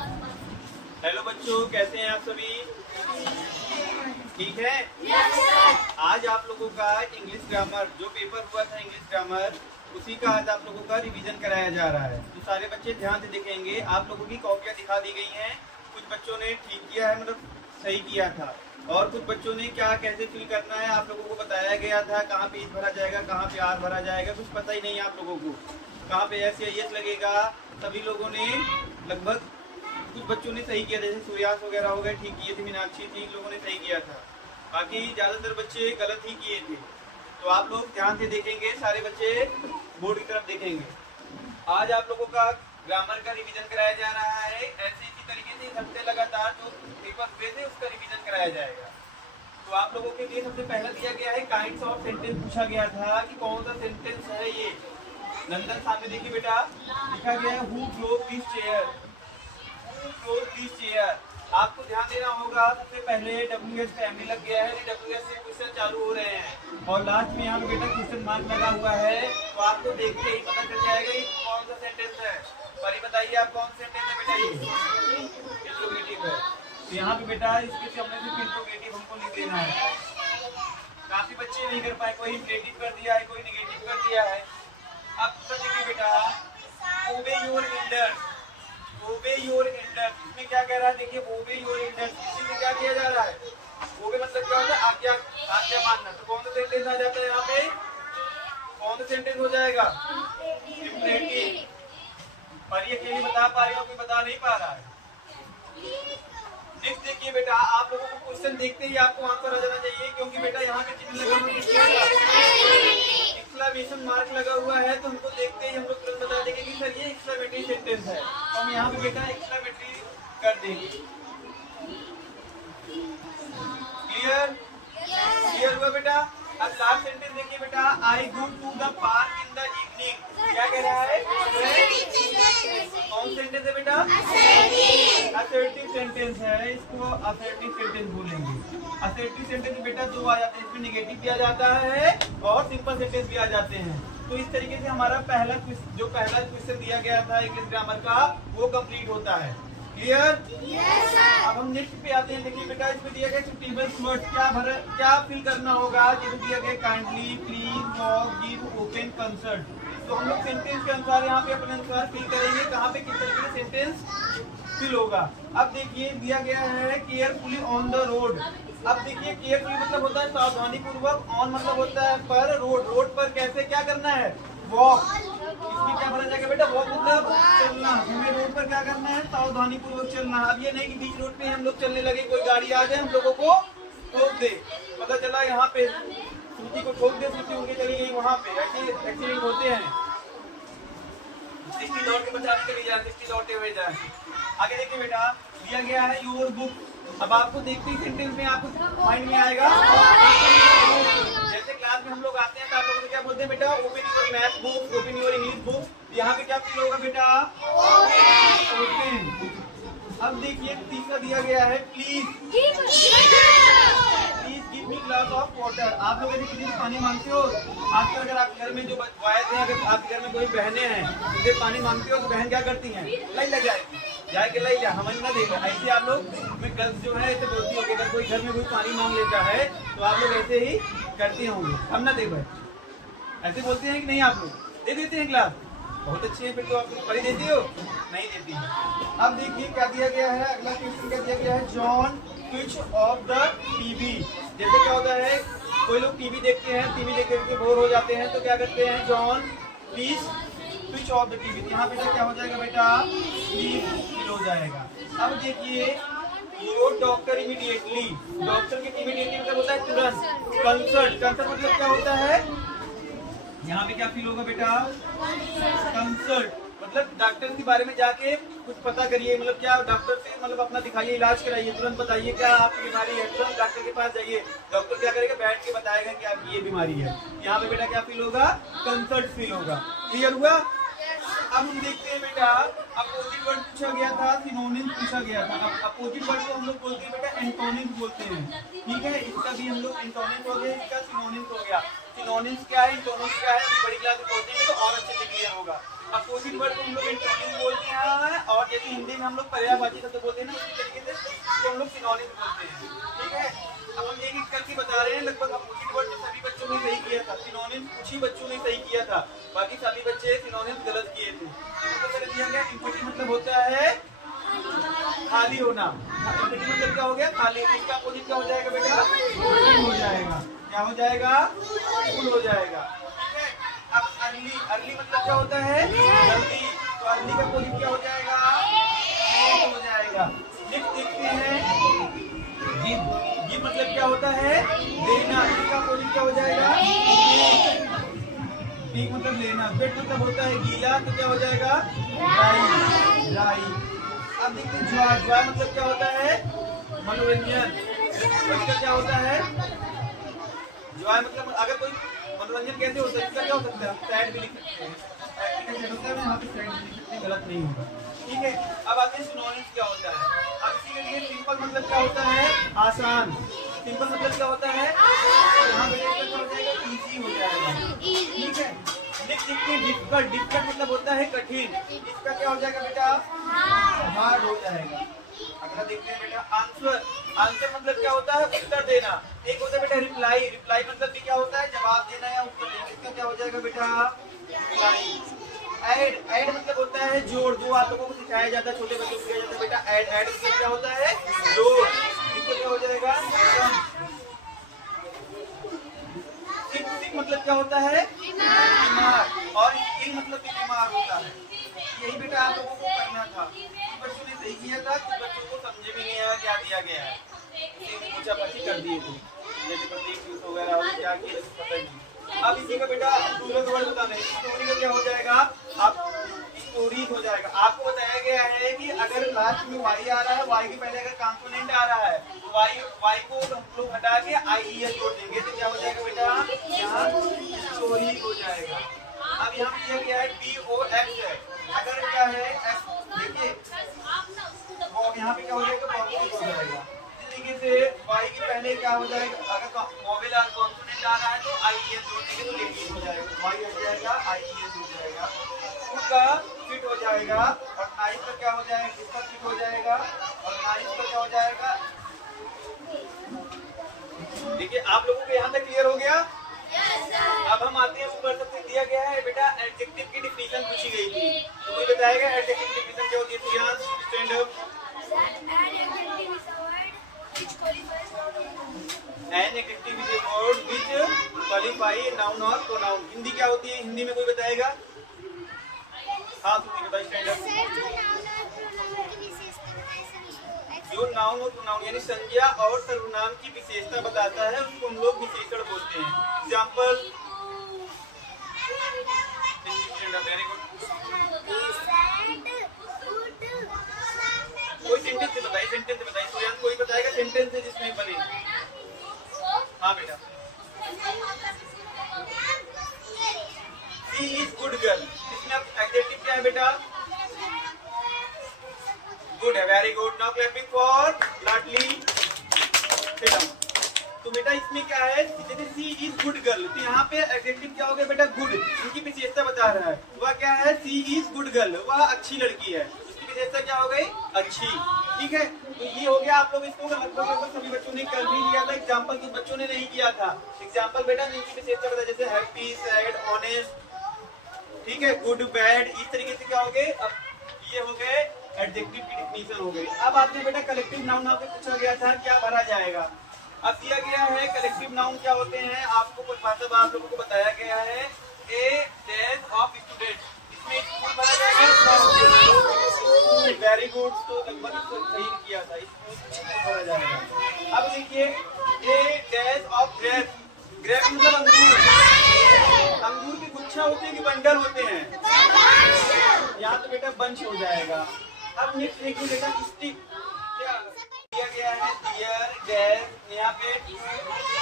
Hello बच्चों, कैसे हैं आप सभी? ठीक है। आज आप लोगों का इंग्लिश ग्रामर जो पेपर हुआ था इंग्लिश ग्रामर, उसी का आज आप लोगों का रिवीजन कराया जा रहा है। तो सारे बच्चे ध्यान से देखेंगे। आप लोगों की कॉपियाँ दिखा दी गई हैं। कुछ बच्चों ने ठीक किया है, मतलब सही किया था, और कुछ बच्चों ने क्या कैसे फिल करना है आप लोगों को बताया गया था। कहाँ पे ईद भरा जाएगा, कहाँ पे आर भरा जाएगा, कुछ पता ही नहीं है आप लोगों को। कहाँ पे एस या एस लगेगा। सभी लोगों ने लगभग, कुछ बच्चों ने सही किया, जैसे सूर्यास वगैरह हो गए ठीक किए थे, मीनाक्षी थी, इन लोगों ने सही किया था। बाकी ज़्यादातर बच्चे गलत ही किए थे। तो आप लोग ध्यान से देखेंगे, सारे बच्चे बोर्ड की तरफ देखेंगे। आज आप लोगों का ग्रामर का रिवीजन कराया जा रहा है। ऐसे इसी तरीके से इस हफ्ते लगातार जो पेपर हुए थे उसका रिवीजन कराया जाएगा। तो आप लोगों के लिए सबसे पहला दिया गया है काइंड्स ऑफ सेंटेंस। पूछा गया था कि कौन सा सेंटेंस है ये। नंदन सामने देखिए बेटा, लिखा गया है who close this chair, who close this chair. आपको ध्यान देना होगा, सबसे पहले WH फैमिली लग गया है, WH से क्वेश्चन चालू हो रहे हैं और लास्ट में यहाँ पे बेटा क्वेश्चन मार्क लगा हुआ है। तो आपको देखते ही पता चल जाएगा ये कौन सा सेंटेंस है। पर ये बताइए आप कौन सा सेंटेंस है बेटा? ये इंट्रोगेटिव है। तो यहाँ पे बेटा इसके सामने सिर्फ इंट्रोगेटिव हमको लिख देना है। काफी बच्चे नहीं कर पाए, कोई इंट्रोगेटिव कर दिया है, कोई निगेटिव कर दिया है। अब देखिए बेटा, ओबे योर एल्डर्स, ओबे योर एल्डर्स, इसमें क्या कह रहा है? देखिए ओबे योर एल्डर्स, इसमें क्या किया जा रहा है? ओबे मतलब क्या होता है? आज्ञा, आज्ञा मानना। तो कौन सा सेंटेंस आ जाता है यहाँ पे? कौन सा सेंटेंस हो जाएगा? इंपरेटिव। पर ये अकेले बता पा रही हो, कोई बता नहीं पा रहा है। नेक्स्ट देखिए बेटा, आप लोगों को क्वेश्चन देखते ही आपको आंसर आ जाना चाहिए, क्योंकि बेटा यहाँ पे चिन्ह लगा हुआ एक्सक्लेमेशन मार्क लगा हुआ है। तो हमको देखते ही हम लोग तुरंत बता देंगे कि सर ये एक्सक्लेमेटरी सेंटेंस है। तो हम यहाँ पे बेटा एक्सक्लेमेटरी कर देंगे। क्लियर? क्लियर हुआ बेटा? अब लास्ट सेंटेंस देखिए बेटा, I go to the park in the evening. क्या कह रहा है? कौन सेंटेंस है बेटा? असर्टिव सेंटेंस है, इसको असर्टिव सेंटेंस बोलेंगे। असर्टिव सेंटेंस बेटा दो आ जाते हैं, इसमें निगेटिव भी आ जाता है और सिंपल सेंटेंस भी आ जाते हैं। तो इस तरीके से हमारा पहला क्वेश्चन दिया गया था इंग्लिश ग्रामर का, वो कंप्लीट होता है। क्लियर? अब हम नेक्स्ट पे आते हैं। देखिए बेटा, इसमें दिया गया सुटेबल वर्ड्स, क्या फिल करना होगा? जैसे दिया गया kindly, please, walk, give, open, concert. तो हम लोग सेंटेंस के अनुसार यहाँ पे अपने अनुसार फिल करेंगे, कहाँ पे किस तरीके से सेंटेंस फिल होगा। अब देखिए दिया गया है केयरफुली ऑन द रोड। अब देखिए केयरफुली मतलब होता है सावधानी पूर्वक, ऑन मतलब होता है पर, रोड, रोड पर कैसे क्या करना है? वॉक। इसमें क्या भरा जाएगा बेटा? वॉक मतलब चलना। हमें रोड पर क्या करना है? सावधानी पूर्वक चलना। अब ये नहीं कि बीच रोड पे हम लोग चलने लगे, कोई गाड़ी आ जाए हम लोगों को ठोक दे, पता चला यहाँ पे सूची को ठोक दे, सूची उनके चली गई वहाँ पे। ऐसे एक्सीडेंट होते हैं। 60 दौड़ के बचाने के लिए जाए, 60 दौड़ते हुए जाए। आगे देखिए बेटा, दिया गया है योर बुक। अब आपको देखते ही सेंटेंस में आपको माइंड में आएगा, जैसे क्लास में हम लोग आते हैं तो आप लोगों को क्या बोलते हैं बेटा? Open your math book, open your English book. यहाँ पे क्या फील होगा बेटा? ओपन। अब देखिए तीसरा दिया गया है please, please give me glass of water. आप लोग यदि किसी से पानी मांगते हो, आजकल अगर आप घर में जो बॉयज हैं, अगर आपके घर में कोई बहनें हैं उनसे पानी मांगते हो तो बहन क्या करती हैं? लाई लग जाए के लाई जा, हमें ना देगा। ऐसे आप लोग में गर्ल्स जो है ऐसे बोलती होगी, अगर कोई घर में कोई पानी मांग लेता है तो आप लोग ऐसे ही करती होंगे, हम ना दे भाई, ऐसे बोलते हैं कि नहीं? आप लोग दे देते हैं ग्लास, बहुत अच्छे हैं। फिर तो आप लोग पढ़ी देती हो? नहीं देती है। अब देखिए क्या दिया गया है, अगला क्वेश्चन क्या दिया गया है? John switch off the TV. जैसे क्या होता है, कोई लोग टीवी देखते हैं, टीवी देख के बोर हो जाते हैं तो क्या करते हैं? John please switch off the TV. यहाँ पे क्या हो जाएगा बेटा? प्लीज फिल हो जाएगा। अब देखिए योर डॉक्टर इमीडिएटली, डॉक्टर के इमीडिएटली मतलब होता है तुरंत। कंसर्ट, कंसर्ट मतलब क्या होता है? यहाँ पे क्या फील होगा बेटा? कंसल्ट मतलब डॉक्टर के बारे में जाके कुछ पता करिए, मतलब क्या डॉक्टर से मतलब अपना दिखाइए, इलाज कराइए, तुरंत बताइए क्या आपकी बीमारी है, तुरंत डॉक्टर के पास जाइए। डॉक्टर क्या करेगा? बैठ के बताएगा कि आपकी ये बीमारी है। यहाँ पे बेटा क्या फील होगा? कंसल्ट फील होगा। क्लियर हुआ? अब हम देखते हैं बेटा, अपोजिट वर्ड पूछा गया था, सिनोनिम्स पूछा गया था। अब अपोजिट वर्ड को हम लोग बोलते हैं बेटा एंटोनिम्स बोलते हैं। ठीक है, इसका भी हम लोग एंटोनिम्स हो गया, इसका सिनोनिम्स हो गया। सिनोनिम्स क्या है, एंटोनिम्स क्या है, बड़ी क्लास में पहुंचेंगे तो और अच्छे से क्लियर होगा। अपोजिट वर्ड को हम लोग एंटोनिम्स बोलते हैं और जैसे हिंदी में हम लोग पर्यायवाची शब्द बोलते हैं ना, उसी तरीके से तो हम लोग सिनोनिम्स बोलते हैं। ठीक है, अब हम एक एक करके बता रहे हैं। लगभग अपोजिट वर्ड तो सभी बच्चों ने सही किया था, सिनोनिम्स कुछ ही बच्चों ने सही किया था, बाकी सभी बच्चे सिनोनिम्स गलत किए थे। मतलब दिया गया इम्पीटी मतलब होता है खाली होना। इम्पीटी मतलब क्या हो गया? खाली। इसका अपोजिट क्या हो जाएगा बेटा? फुल हो जाएगा। क्या हो जाएगा? फुल हो जाएगा। ठीक है, अब अर्ली, अर्ली मतलब क्या होता है? जल्दी। तो अर्ली का अपोजिट क्या हो जाएगा? लेट हो जाएगा। नेक्स्ट देखते हैं गिव। गिव मतलब क्या होता है? देना। इसका अपोजिट क्या हो जाएगा? टेक मतलब लेना। वेट मतलब होता है गीला, तो क्या हो जाएगा? Dry, dry. अब देखते हैं जॉय। जॉय मतलब क्या होता है? मनोरंजन। इसका क्या होता है? जॉय मतलब अगर कोई मनोरंजन कैसे होता है, इसका क्या हो सकता है? सैड भी लिख सकते हैं। यहाँ पे सैड भी लिख सकते हैं, गलत नहीं होगा। ठीक है, अब आते हैं सिनोनिम्स क्या होता है। अब इसी के लिए सिंपल मतलब क्या होता है? आसान। सिंपल मतलब क्या होता है? यहाँ पे क्या हो जाएगा? इजी हो जाएगा। ठीक है, नेक्स्ट देखते हैं डिफिकल्ट। डिफिकल्ट मतलब होता है कठिन। इसका क्या हो जाएगा बेटा? हार्ड हो जाएगा। अगला देखते हैं बेटा आंसर। आंसर मतलब क्या होता है? उत्तर देना। एक होता है बेटा रिप्लाई। रिप्लाई मतलब भी क्या होता है? जवाब देना या उत्तर देना। इसका क्या हो जाएगा बेटा? रिप्लाई। ऐड। ऐड मतलब होता है जोड़। जो आप लोगों को सिखाया जाता है, छोटे बच्चों को सिखाया जाता है बेटा ऐड। ऐड मतलब क्या होता है? जोड़। इसका क्या हो जाएगा? सिक। सिक मतलब क्या होता है? बीमार। और इल मतलब भी बीमार होता है। यही बेटा आप लोगों को करना था। कुछ बच्चों ने सही किया था, कुछ बच्चों को समझ में नहीं आया क्या दिया गया है, पूछा पछी कर दिए थे, जैसे प्रतीक वगैरह हो क्या किया पता ही नहीं। अब इसी का बेटा स्टोरी का वर्ड बताना है। स्टोरी का क्या हो जाएगा? आप स्टोरीज हो जाएगा। आपको बताया गया है कि अगर लास्ट में वाई आ रहा है, वाई के पहले अगर कंसोनेंट आ रहा है, तो वाई को हम लोग हटा के आई जोड़ देंगे, तो क्या हो जाएगा बेटा? यहाँ स्टोरी हो जाएगा। अब यहाँ पे दिया गया है POX है। अगर क्या है देखिए, यहाँ पे क्या हो जाएगा? पॉजिटिव हो जाएगा। इस तरीके से वाई के पहले क्या हो जाएगा? अगर वोवेल और कॉन्सोनेंट आ रहा है तो IES जोड़ देंगे तो लेकिन हो जाएगा। वाई हट जाएगा, IES हो जाएगा। उसका फिट हो जाएगा। और नाइस का क्या हो जाएगा? इसका फिट हो जाएगा। और नाइस का क्या हो जाएगा? देखिए आप लोगों को यहाँ तक क्लियर हो गया? अब हम आते हैं ऊपर। सबसे दिया गया है बेटा एडजेक्टिव की डिफिनीशन पूछी गई थी, तो कोई बताएगा एडजेक्टिव की डिफिनीशन क्या होती है? Priyansh stand up. An adjective is a word which qualify a noun or pronoun। Hindi क्या होती है? हिंदी में कोई बताएगा? हाँ सुनिए बताइए स्टैंड अप। जो नाउन और प्रोनाउन यानी संज्ञा और सर्वनाम की विशेषता बताता है उसको हम लोग विशेषण बोलते हैं। एग्जाम्पल कोई सेंटेंस से बताइए, सेंटेंस से बताइए। तो कोई बताएगा सेंटेंस है जिसमें बने? हाँ बेटा, शी इज गुड गर्ल। इसमें अब एडजेक्टिव क्या है बेटा? गुड है। Very good. Now clapping for Ladli. तो बेटा इसमें क्या है? जैसे शी इज गुड गर्ल, तो यहाँ पे एडजेक्टिव क्या हो गया बेटा? गुड। इनकी विशेषता बता रहा है। वह क्या है? शी इज गुड गर्ल, वह अच्छी लड़की है। उसकी विशेषता क्या हो गई? अच्छी। ठीक है, तो ये हो गया। आप लोग इसको लगभग सभी बच्चों ने कर भी लिया था। एग्जाम्पल कुछ बच्चों ने नहीं किया था। एग्जाम्पल बेटा इनकी विशेषता बता, जैसे हैप्पी, सैड, ऑनेस्ट। ठीक है, गुड, बैड। इस तरीके से क्या हो गए? अब ये हो गए एडजेक्टिव की डिफिनीशन हो गई। अब आपने बेटा कलेक्टिव नाउन आपसे पूछा गया था क्या भरा जाएगा। अब दिया गया है कलेक्टिव नाउन क्या होते हैं, आपको कुछ मतलब आप लोगों को बताया गया है। ए डेज ऑफ स्टूडेंट, इसमें स्कूल भरा जाएगा। वेरी गुड, तो लगभग इसको सही किया था। इसको भरा जाएगा। अब देखिए ए डेज ऑफ ग्रेप्स। ग्रेप्स मतलब अंगूर। अंगूर की गुच्छा होते हैं कि बंडल होते हैं? यहाँ तो बेटा बंच हो जाएगा। अब नेक्स्ट देखिए बेटा स्टिक क्या दिया गया है? डियर डैश, यहाँ पे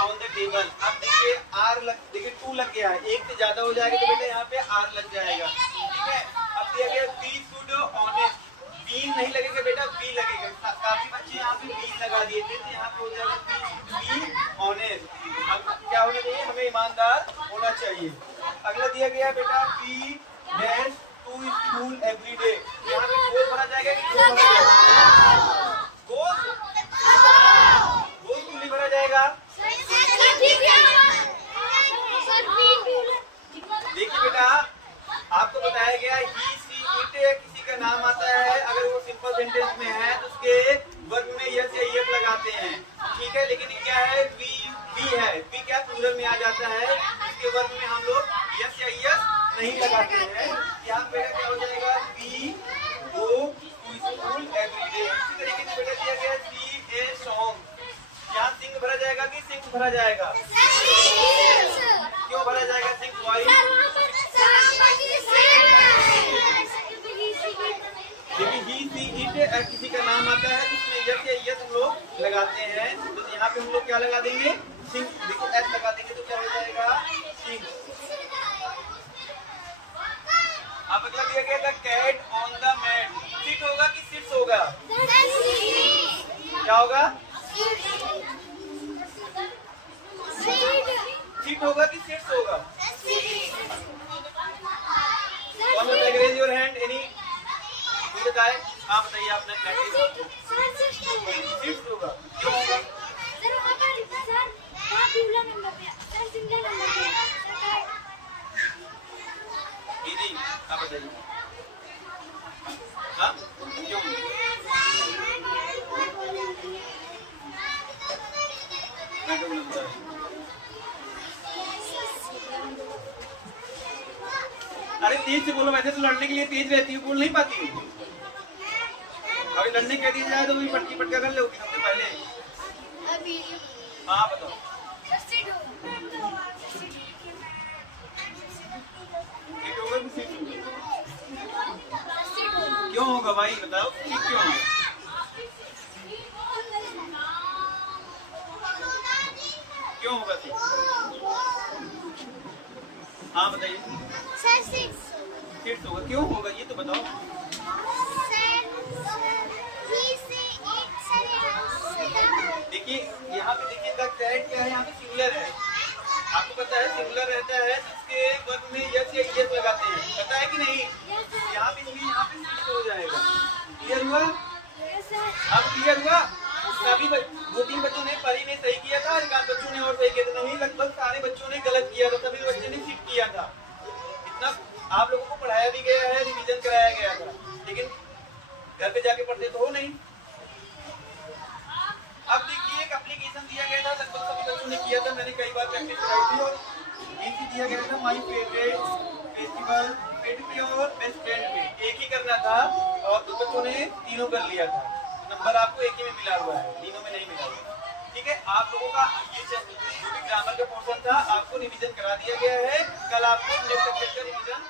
ऑन द टेबल। अब देखिए आर लग, देखिए 2 लग गया है। एक से ज्यादा हो जाएगा तो बेटा यहाँ पे आर लग जाएगा। ठीक है, अब दिया गया बी शुड ऑनेस्ट। बी नहीं लगेगा बेटा, बी लगेगा। काफी बच्चे यहाँ पे बी लगा दिए थे, तो यहाँ पे हो जाएगा बी ऑनेस्ट। अब क्या होना चाहिए? हमें ईमानदार होना चाहिए। अगला दिया गया बेटा B dash to school every day. यहाँ पे 4 भरा जाएगा का नाम आता है, अगर वो सिंपल सेंटेंस में है तो उसके वर्ब में यस या यस लगाते हैं, ठीक है। लेकिन ये क्या है, वी है, वी क्या प्लूरल में आ जाता है, इसके वर्ब में हम लोग यस या यस नहीं लगाते हैं। यहाँ पे क्या हो जाएगा, we go to school everyday. इसी तरीके से बेटा दिया गया सी ए सॉन्ग, यहाँ सिंग भरा जाएगा कि सिंग्स भरा जाएगा? क्यों भरा जाएगा सिंग्स? वाई? देखिए ही सी इट किसी का नाम आता है तो उसमें यस या यस हम लोग लगाते हैं, तो यहाँ पे हम लोग क्या लगा देंगे, सिंग। देखिए एस लगा देंगे तो क्या हो जाएगा, सिंग। अब अगला दिया गया था cat on the mat, sit होगा कि सिट्स होगा? क्या होगा, सिट होगा कि सिट्स होगा? रेज योर हैंड, एनी बताए। हाँ बताइए आपने। सिट्स होगा, क्यों होगा? दीदी आप बताइए। हाँ क्यों? अरे तेज से बोलो, वैसे तो लड़ने के लिए तेज रहती हूँ, बोल नहीं पाती हूँ। अभी लड़ने कह दिया जाए तो वही पटकी पटका कर लोगी सबसे पहले। हाँ बताओ। क्यों होगा भाई, बताओ क्यों होगा? क्यों होगा सिर्फ? हाँ बताइए। सिर्फ होगा, क्यों होगा ये तो बताओ। देखिए यहाँ पे देखिए द कैट क्या है, यहाँ पे सिंगुलर है, आपको पता है सिंगुलर रहता है तो उसके वर्ब में यस या यस लगाते हैं, पता है कि नहीं? यहाँ पे नहीं, यहाँ पे सिर्फ हो जाएगा। क्लियर हुआ? अब क्लियर हुआ? सभी 2-3 बच्चों ने परी ने सही किया था, 1 बच्चों ने और सही किया था, नहीं लगभग सारे बच्चों ने गलत किया था, सभी बच्चों ने सिर्फ किया था। इतना आप लोगों को पढ़ाया भी गया है, रिवीजन कराया गया था, लेकिन घर पे जाके पढ़ते तो हो नहीं। अब देखिए एक एप्लीकेशन दिया गया था, लगभग सभी बच्चों ने किया था, मैंने कई बार प्रैक्टिस कराई थी, और इसी दिया गया था माय फेवरेट फेस्टिवल पेट पे और बेस्ट फ्रेंड पे, एक ही करना था और कुछ बच्चों ने तीनों कर लिया था। नंबर आपको एक ही में मिला हुआ है, तीनों में नहीं मिला हुआ। ठीक है, आप लोगों का ये जो भी ग्रामर का पोर्शन था आपको रिवीजन करा दिया गया है, कल आपको नेक्स्ट सब्जेक्ट का रिवीजन